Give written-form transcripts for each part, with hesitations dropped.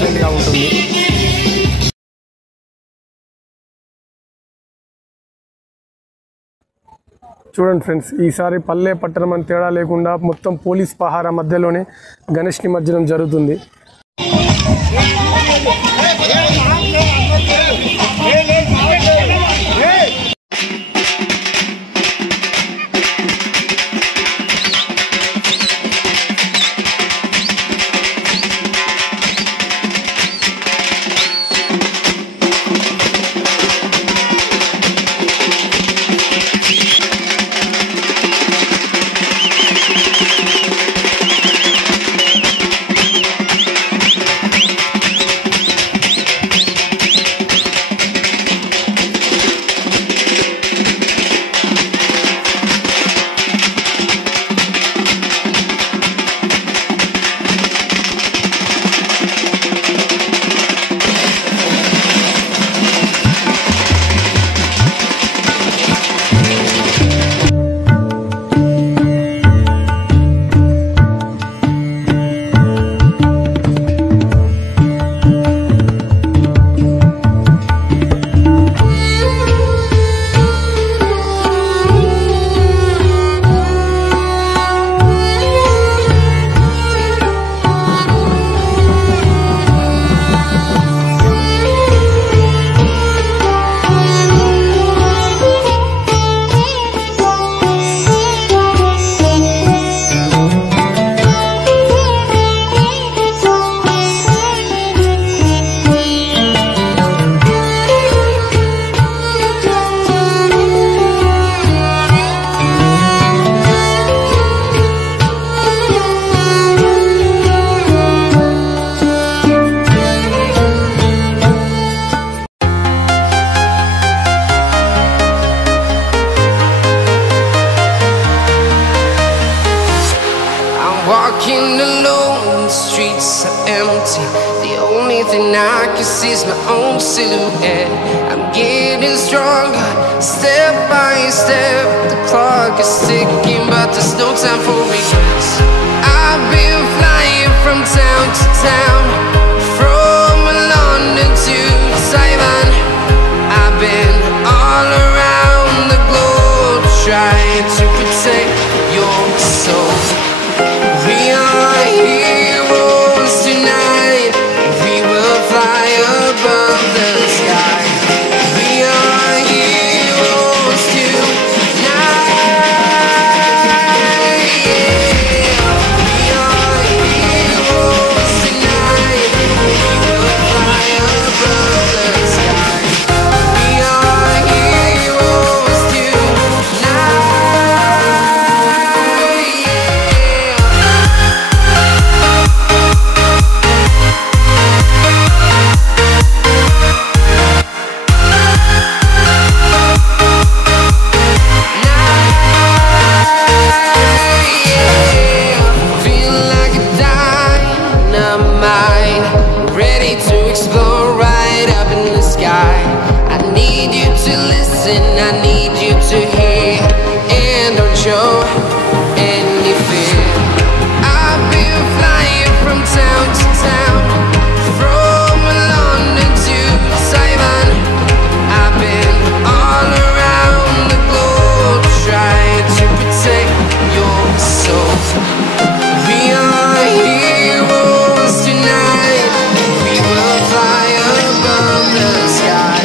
ఎక్సలెంట్గా ఉంటుంది. చూడండి ఫ్రెండ్స్, ఈసారి పల్లె పట్టణం అని తేడా లేకుండా మొత్తం పోలీస్ పహారా మధ్యలోనే గణేష్ నిమజ్జనం జరుగుతుంది. Walking alone, the streets are empty. The only thing I can see is my own silhouette. I'm getting stronger, step by step. The clock is ticking, but there's no time for regrets. I've been flying from town to town, from London to Taiwan. I've been all around the globe, trying to protect your soul. We are heroes tonight. We will fly above the sky. We are heroes tonight. Yeah. We are heroes tonight. We will fly above the sky. We are heroes tonight. I need you to hear and don't show any fear. I've been flying from town to town, from London to Taiwan. I've been all around the globe, trying to protect your soul. We are heroes tonight. We will fly above the sky.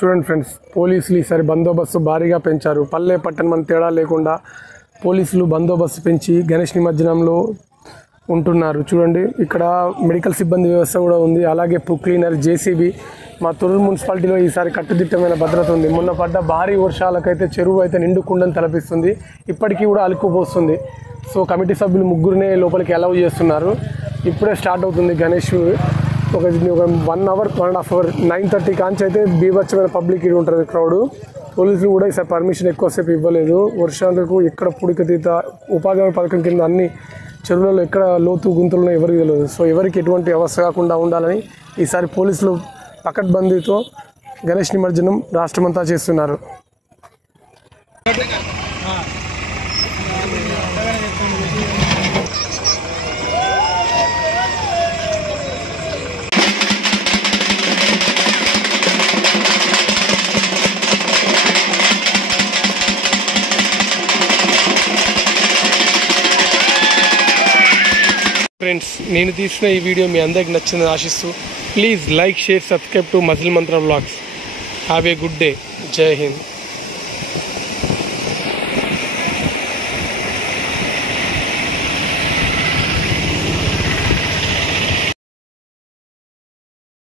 చూడండి friends, పోలీసులు ఈసారి బందోబస్తు భారీగా పెంచారు. పల్లె పట్టణం అని తేడా లేకుండా పోలీసులు బందోబస్తు పెంచి గణేష్ నిమజ్జనంలో ఉంటున్నారు. చూడండి, ఇక్కడ మెడికల్ సిబ్బంది వ్యవస్థ కూడా ఉంది. అలాగే క్లీనర్, జేసీబీ. మా తొర్రూరు మున్సిపాలిటీలో ఈసారి కట్టుదిట్టమైన భద్రత ఉంది. మొన్న పడ్డ భారీ వర్షాలకైతే చెరువు అయితే నిండుకుండని తలపిస్తుంది. ఇప్పటికీ కూడా అలుక్కుపోస్తుంది. సో కమిటీ సభ్యులు ముగ్గురునే లోపలికి అలౌ చేస్తున్నారు. ఇప్పుడే స్టార్ట్ అవుతుంది గణేష్. ఒక 1 అవర్ 1.5 అవర్ 9:30 కాంచి అయితే బీభత్సమైన పబ్లిక్ ఇది ఉంటుంది క్రౌడ్. పోలీసులు కూడా ఈసారి పర్మిషన్ ఎక్కువసేపు ఇవ్వలేదు. వర్షాలకు ఎక్కడ పుడికతీత ఉపాధి హామీ పథకం కింద అన్ని చెరువులలో ఎక్కడ లోతు గుంతలను ఎవరికి తెలియదు. సో ఎవరికి ఎటువంటి అవస్థ కాకుండా ఉండాలని ఈసారి పోలీసులు పకడ్బందీతో గణేష్ నిమజ్జనం రాష్ట్రమంతా చేస్తున్నారు. ఫ్రెండ్స్, నేను తీసిన ఈ వీడియో మీ అందరికి నచ్చిందని ఆశిస్తూ please like, share, subscribe to muscle Mantra vlogs. Have a good day. Jai Hind.